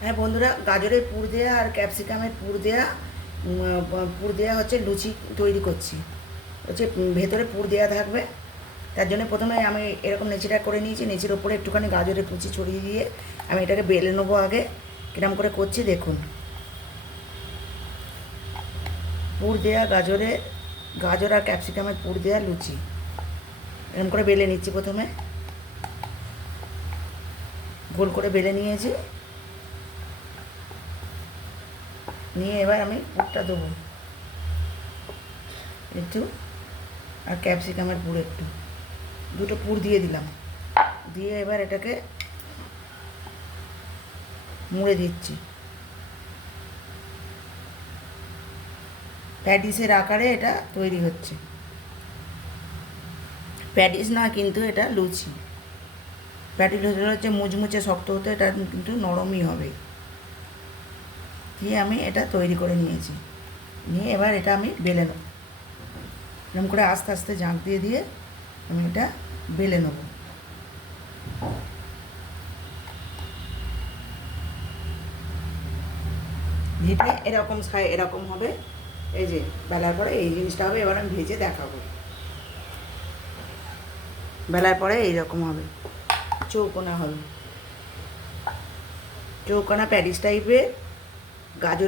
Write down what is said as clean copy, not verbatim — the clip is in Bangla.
হ্যাঁ বন্ধুরা, গাজরের পুর দেওয়া আর ক্যাপসিকামের পুর দেওয়া হচ্ছে লুচি তৈরি করছি। হচ্ছে ভেতরে পুর দেওয়া থাকবে। তার জন্য প্রথমে আমি এরকম নেচিটা করে নিয়েছি। নেচির ওপরে একটুখানি গাজরের কুচি ছড়িয়ে দিয়ে আমি এটাকে বেলে নেবো। আগে কিরম করে করছি দেখুন। পুর দেওয়া গাজর আর ক্যাপসিকামের পুর দেওয়া লুচি এরকম করে বেলে নিচ্ছি। প্রথমে গোল করে বেলে নিয়েছি, নিয়ে এবার আমি পুরটা দেবো একটু, আর ক্যাপসিকামের পুর একটু, দুটো পুর দিয়ে দিলাম। দিয়ে এবার এটাকে মুড়ে দিচ্ছি। প্যাটিসের আকারে এটা তৈরি হচ্ছে। প্যাটিস না, কিন্তু এটা লুচি। প্যাটিস হচ্ছে মুচমুচে শক্ত হতে, এটা কিন্তু নরমই হবে। দিয়ে আমি এটা তৈরি করে নিয়েছি। নিয়ে এবার এটা আমি বেলে নেব। এরকম করে আস্তে আস্তে জাঁক দিয়ে দিয়ে আমি এটা বেলে নেব। ভেজে এরকম হবে। এই যে বেলার পরে এই জিনিসটা হবে। এবার আমি ভেজে দেখাবো। বেলার পরে এইরকম হবে, চৌকোনা হবে, চৌকোনা প্যাটিস টাইপের গাজর